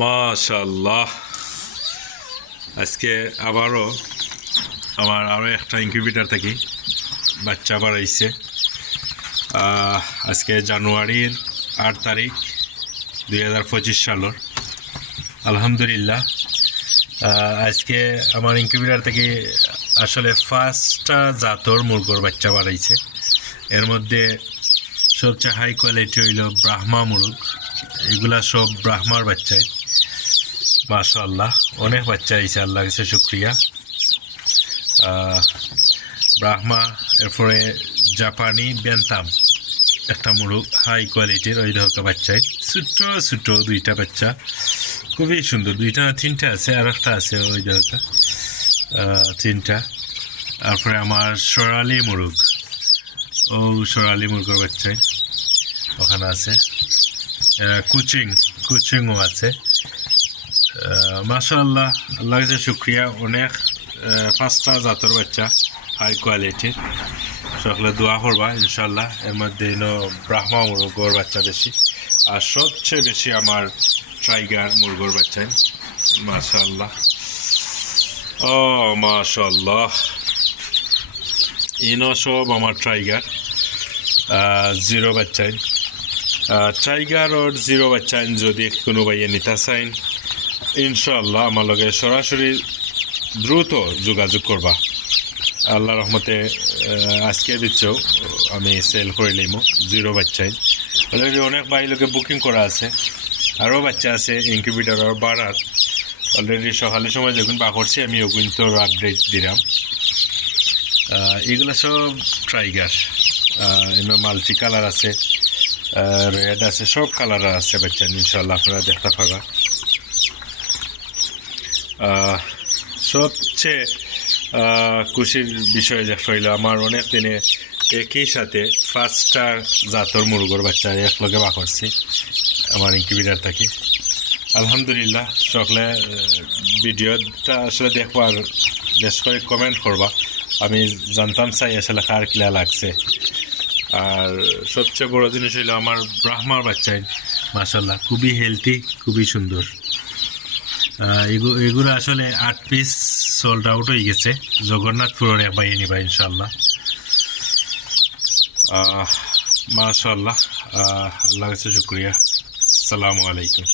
মাশাআল্লাহ। আজকে আবারও আমার আরও একটা ইনকিউবেটর থেকে বাচ্চা বাড়াইছে। আজকে জানুয়ারির 8 তারিখ 2025 সালের। আলহামদুলিল্লাহ, আজকে আমার ইনকিউবেটর থেকে আসলে ফার্স্টটা জাতর মুরগোর বাচ্চা বাড়াইছে। এর মধ্যে সবচেয়ে হাই কোয়ালিটি হইল ব্রাহ্মা মুরগ। এগুলা সব ব্রাহ্মার বাচ্চাই। মাশাআল্লাহ, অনেক বাচ্চা আইছে, আল্লাহ কাছে শুক্রিয়া। ব্রাহ্মা, এরপরে জাপানি বেন্তাম একটা মুরগ, হাই কোয়ালিটির ওই ধরনের বাচ্চাই। ছোট্ট ছোট্ট দুইটা বাচ্চা, খুবই সুন্দর। দুইটা না তিনটা আছে, আর একটা আছে ওই ধরনের, তিনটা। তারপরে আমার সোনালি মুরগ, ও সোনালি মুরগের বাচ্চাই ওখানে আছে। কুচিংও আছে। মাশাআল্লাহ, আল্লাহ কাছে শুক্রিয়া। অনেক পাঁচটা জাতের বাচ্চা, হাই কোয়ালিটির। সকলে দোয়া করবা ইনশাল্লাহ। এর মধ্যে ব্রাহ্মা মুরগোর বাচ্চা বেশি, আর সবচেয়ে বেশি আমার টাইগার মুরগোর বাচ্চাই। মাশাআল্লাহ, ও মাশাআল্লাহ, সব আমার টাইগার জিরো বাচ্চাই। টাইগার ওর জিরো বাচ্চাই যদি কোনো ভাইয়ে নিতে চাইন, ইনশাআল্লাহ আমার লগে সরাসরি দ্রুত যোগাযোগ করবা। আল্লাহ রহমতে আজকের বিচ্ছেও আমি সেল করে নিব জিরো বাচ্চাই। অলরেডি অনেক ভাই লোকে বুকিং করা আছে, আরও বাচ্চা আছে ইনকিউবেটর আর বাড়ার। অলরেডি সকালের সময় যখন বা করছি আমি ওগুন তো আপডেট দিলাম। এগুলো সব টাইগার, মাল্টি কালার আছে, রেড আছে, সব কালার আছে বাচ্চা। ইনশাল্লাহ আপনারা দেখতে পাবা। সবচেয়ে খুশির বিষয় যে হইল, আমার অনেক দিনে একই সাথে পাঁচটা জাতর মুরগোর বাচ্চা একলগে বা করছি আমার ইনকিউবেটর থাকি। আলহামদুলিল্লাহ, সকলে ভিডিওটা আসলে দেখবার বেশ করে কমেন্ট করবা। আমি জানতাম চাই আসলে কার কিলা লাগছে। আর সবচেয়ে বড় জিনিস হইল আমার ব্রাহ্মার বাচ্চাই মাশাআল্লাহ, খুবই হেলদি, খুবই সুন্দর। এগুলো আসলে 8 পিস সোল্ড আউট হয়ে গেছে। জগন্নাথপুরের এক বাইয়ে নিবা ইনশাল্লাহ। মাশাআল্লাহ, আল্লাহ কাছে শুক্রিয়া। আসসালামু আলাইকুম।